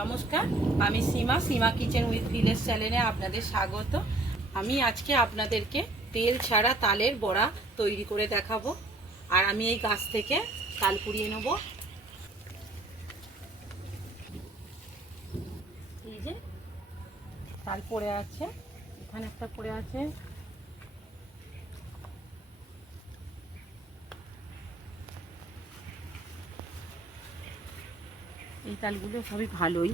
নমস্কার, আমি সীমা kitchen with village চ্যানেলে আপনাদের স্বাগত। আমি আজকে আপনাদেরকে তেল ছাড়া তালের বড়া তৈরি করে দেখাবো। আর আমি এই গাছ থেকে তাল কুড়িয়ে নেব। এই যে তাল পড়ে আছে, এখানে একটা পড়ে আছে। এই তালগুলো সবই ভালোই।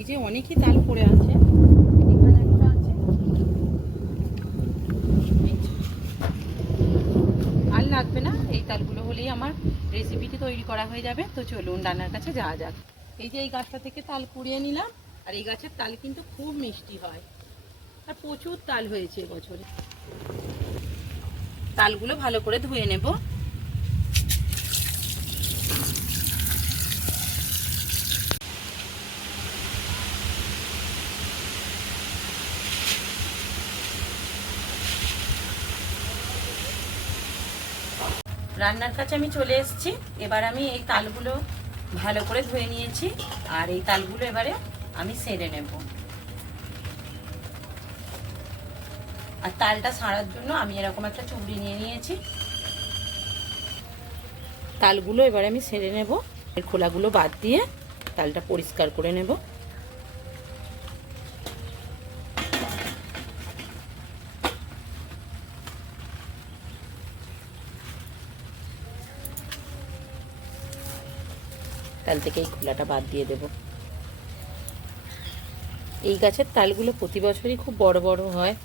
এই যে অনেকই তাল পড়ে আছে, এখানে একটা আছে। আর লাগবে না, এই তালগুলো হলেই আমার রেসিপিটি তৈরি করা হয়ে যাবে। তো চলুন রান্নার কাছে যাওয়া যাক। এই যে এই গাছটা থেকে তাল কুড়িয়ে নিলাম, আর এই গাছের তাল কিন্তু খুব মিষ্টি হয়, আর প্রচুর তাল হয়েছে এবছরে। তালগুলো ভালো করে ধুয়ে নেব। রান্নার কাছে আমি চলে এসেছি। এবার আমি এই তালগুলো ভালো করে ধুয়ে নিয়েছি, আর এই তালগুলো এবারে আমি ছেড়ে নেব। আর তালটা ছাড়ার জন্য আমি এরকম একটা চুবড়ি নিয়ে নিয়েছি। তালগুলো এবারে আমি ছেড়ে নেব। এর খোলাগুলো বাদ দিয়ে তালটা পরিষ্কার করে নেব। তাল থেকে এই খোলাটা বাদ দিয়ে দেব। এই গাছের তালগুলো প্রতি বছরই খুব বড় বড় হয়।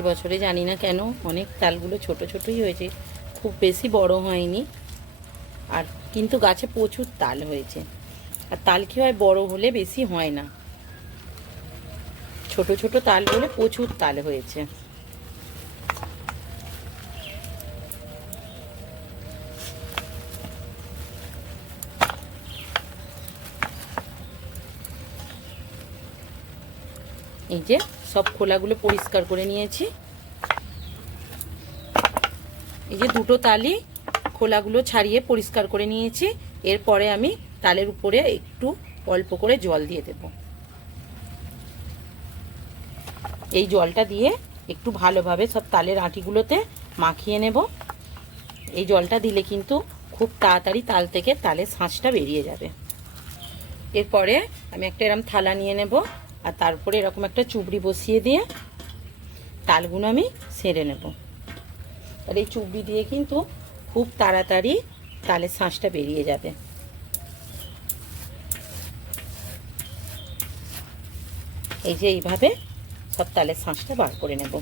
এবছরে জানি না কেন অনেক তালগুলো ছোট ছোটই হয়েছে, খুব বেশি বড় হয়নি। আর কিন্তু গাছে প্রচুর তাল হয়েছে। আর তাল কি হয়, বড় হলে বেশি হয় না, ছোট ছোট তাল বলে প্রচুর তাল হয়েছে। এই যে সব খোলাগুলো পরিষ্কার করে নিয়েছি। এই যে দুটো তালই খোলাগুলো ছাড়িয়ে পরিষ্কার করে নিয়েছি। এরপরে আমি তালের উপরে একটু অল্প করে জল দিয়ে দেব। এই জলটা দিয়ে একটু ভালোভাবে সব তালের আঁটিগুলোতে মাখিয়ে নেব। এই জলটা দিলে কিন্তু খুব তাড়াতাড়ি তাল থেকে তালের শাঁসটা বেরিয়ে যাবে। এরপরে আমি একটা এরকম থালা নিয়ে নেব, আর তারপরে এরকম একটা চুবড়ি বসিয়ে দিয়ে তালগুলো আমি ছেড়ে নেব। আর এই চুবড়ি দিয়ে কিন্তু খুব তাড়াতাড়ি তালের শাঁসটা বেরিয়ে যাবে। এই যে এইভাবে সব তালের শাঁসটা বার করে নেব।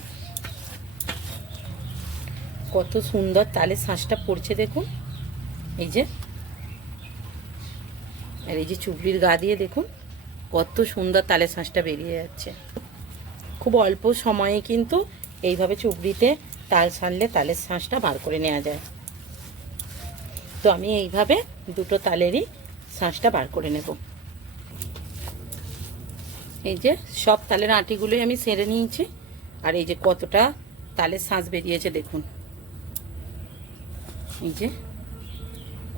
কত সুন্দর তালের শাঁসটা পড়ছে দেখুন। এই যে, আর এই যে চুবড়ির গা দিয়ে দেখুন কত সুন্দর তালের শাঁসটা বেরিয়ে যাচ্ছে। খুব অল্প সময়ে কিন্তু এইভাবে চুবড়িতে তাল ছাড়লে তালের শাঁসটা বার করে নেওয়া যায়। তো আমি এইভাবে দুটো তালেরই শাঁসটা বার করে নেব। এই যে সব তালের আঁটিগুলোই আমি ছেড়ে নিয়েছি, আর এই যে কতটা তালের শাঁস বেরিয়েছে দেখুন। এই যে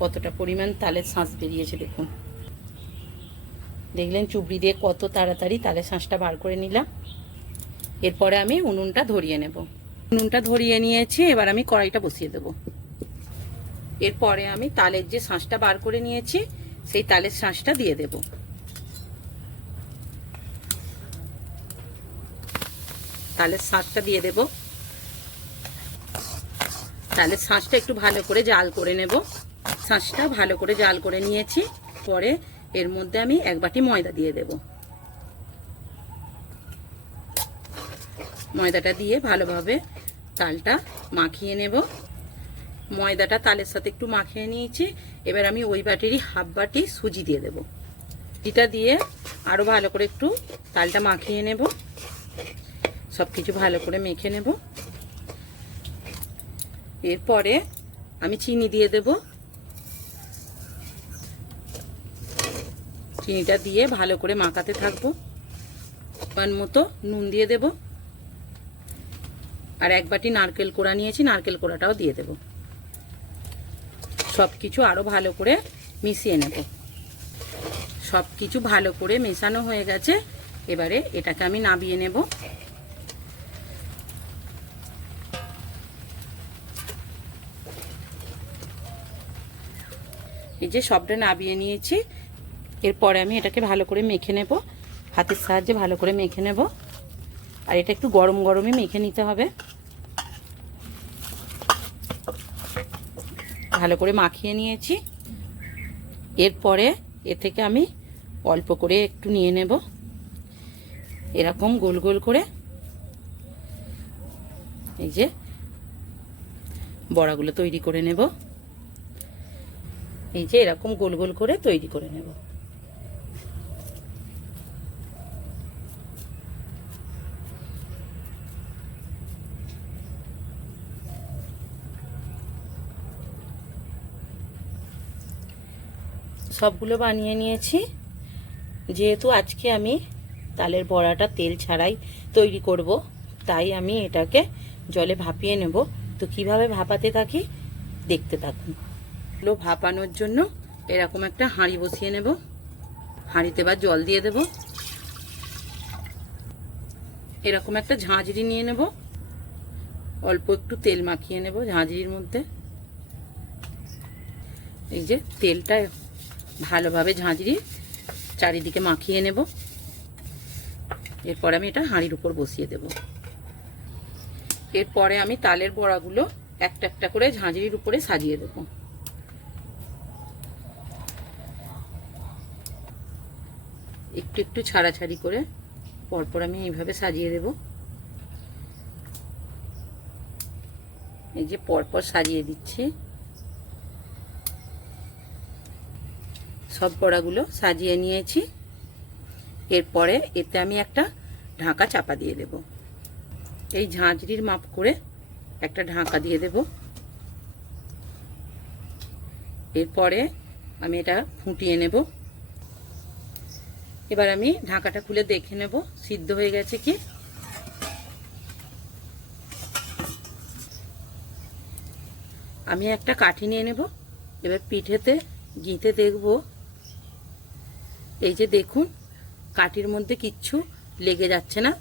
কতটা পরিমাণ তালের শাঁস বেরিয়েছে দেখুন। দেখলেন চুবড়ি দিয়ে কত তাড়াতাড়ি তালের শাঁসটা বার করে নিলাম। এরপরে আমি উনুনটা ধরিয়ে নেব। উনুনটা ধরিয়ে নিয়েছি, এবার আমি কড়াইটা বসিয়ে দেব। এরপরে আমি তালের যে শাঁসটা বার করে নিয়েছি সেই তালের শাঁসটা দিয়ে দেব। তালের শাঁসটা দিয়ে দেব। তালের শাঁসটা একটু ভালো করে জাল করে নেব। শাঁসটা ভালো করে জাল করে নিয়েছি। পরে এর মধ্যে আমি এক বাটি ময়দা দিয়ে দেব। ময়দাটা দিয়ে ভালোভাবে তালটা মাখিয়ে নেব। ময়দাটা তালের সাথে একটু মাখিয়ে নিয়েছি। এবার আমি ওই বাটিরই হাফ বাটি সুজি দিয়ে দেব। এটা দিয়ে আরও ভালো করে একটু তালটা মাখিয়ে নেব। সব কিছু ভালো করে মেখে নেব। এরপরে আমি চিনি দিয়ে দেব। চিনিটা দিয়ে ভালো করে মাখাতে থাকবো। পরিমাণ মতো নুন দিয়ে দেব। আর এক বাটি নারকেল কোড়া নিয়েছি, নারকেল কোড়াটাও দিয়ে দেব। সব কিছু আরও ভালো করে মিশিয়ে নেব। সব কিছু ভালো করে মেশানো হয়ে গেছে, এবারে এটাকে আমি নাবিয়ে নেব। এই যে সবটা নাবিয়ে নিয়েছি, এরপরে আমি এটাকে ভালো করে মেখে নেব, হাতের সাহায্যে ভালো করে মেখে নেব। আর এটা একটু গরম গরমই মেখে নিতে হবে। ভালো করে মাখিয়ে নিয়েছি, এরপরে এ থেকে আমি অল্প করে একটু নিয়ে নেব, এরকম গোল গোল করে। এই যে বড়াগুলো তৈরি করে নেব, এই যে এরকম গোল গোল করে তৈরি করে নেব। সবগুলো বানিয়ে নিয়েছি। যেহেতু আজকে আমি তালের বড়াটা তেল ছাড়াই তৈরি করব, তাই আমি এটাকে জলে ভাপিয়ে নেব। তো কিভাবে ভাপাতে থাকি দেখতে থাকুন। এগুলো ভাপানোর জন্য এরকম একটা হাঁড়ি বসিয়ে নেব, হাঁড়িতে এবার জল দিয়ে দেব। এরকম একটা ঝাঁঝরি নিয়ে নেব, অল্প একটু তেল মাখিয়ে নেব ঝাঁঝরির মধ্যে। এই যে তেলটা ভালোভাবে ঝাঁঝরি চারিদিকে মাখিয়ে নেব। এরপর আমি এটা হাঁড়ির উপর বসিয়ে দেব। এরপরে আমি তালের বড়াগুলো একটা একটা করে ঝাঁঝরির উপরে সাজিয়ে দেব। একটু একটু ছাড়াছাড়ি করে পরপর আমি এইভাবে সাজিয়ে দেব। এই যে পরপর সাজিয়ে দিচ্ছি। সব বড়াগুলো সাজিয়ে নিয়েছি, এরপরে এতে আমি একটা ঢাকা চাপা দিয়ে দেব। এই ঝাঁঝরির মাপ করে একটা ঢাকা দিয়ে দেব। এরপরে আমি এটা ফুটিয়ে নেব। এবার আমি ঢাকাটা খুলে দেখে নেব সিদ্ধ হয়ে গেছে কি। আমি একটা কাঠি নিয়ে নেব, এবার পিঠেতে গিঁথে দেখব। এই যে দেখুন কাঠির মধ্যে কিচ্ছু লেগে যাচ্ছে না,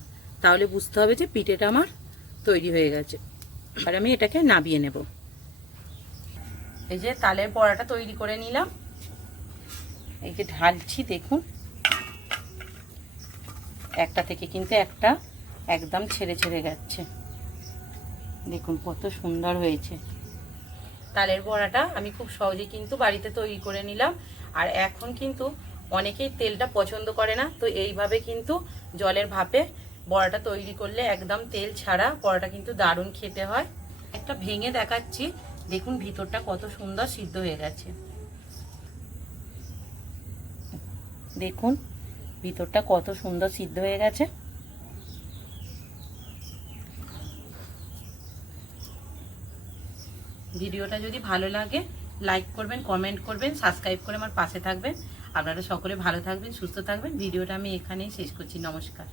তাহলে বুঝতে হবে যে পিঠেটা আমার তৈরি হয়ে গেছে। আর আমি এটাকে নাবিয়ে নেব। এই যে তালের বড়াটা তৈরি করে নিলাম, এই যে ঢালছি দেখুন, একটা থেকে কিন্তু একটা একদম ছেড়ে ছেড়ে যাচ্ছে। দেখুন কত সুন্দর হয়েছে। তালের বড়াটা আমি খুব সহজেই কিন্তু বাড়িতে তৈরি করে নিলাম। আর এখন কিন্তু অনেকেই তেলটা পছন্দ করে না, তো এইভাবে কিন্তু জলের ভাপে বড়াটা তৈরি করলে একদম তেল ছাড়া বড়াটা কিন্তু দারুণ খেতে হয়। একটা ভেঙে দেখাচ্ছি, দেখুন ভিতরটা কত সুন্দর সিদ্ধ হয়ে গেছে। দেখুন ভিতরটা কত সুন্দর সিদ্ধ হয়ে গেছে। ভিডিওটা যদি ভালো লাগে লাইক করবেন, কমেন্ট করবেন, সাবস্ক্রাইব করে আমার পাশে থাকবেন। আপনারা সকলে ভালো থাকবেন, সুস্থ থাকবেন। ভিডিওটা আমি এখানেই শেষ করছি। নমস্কার।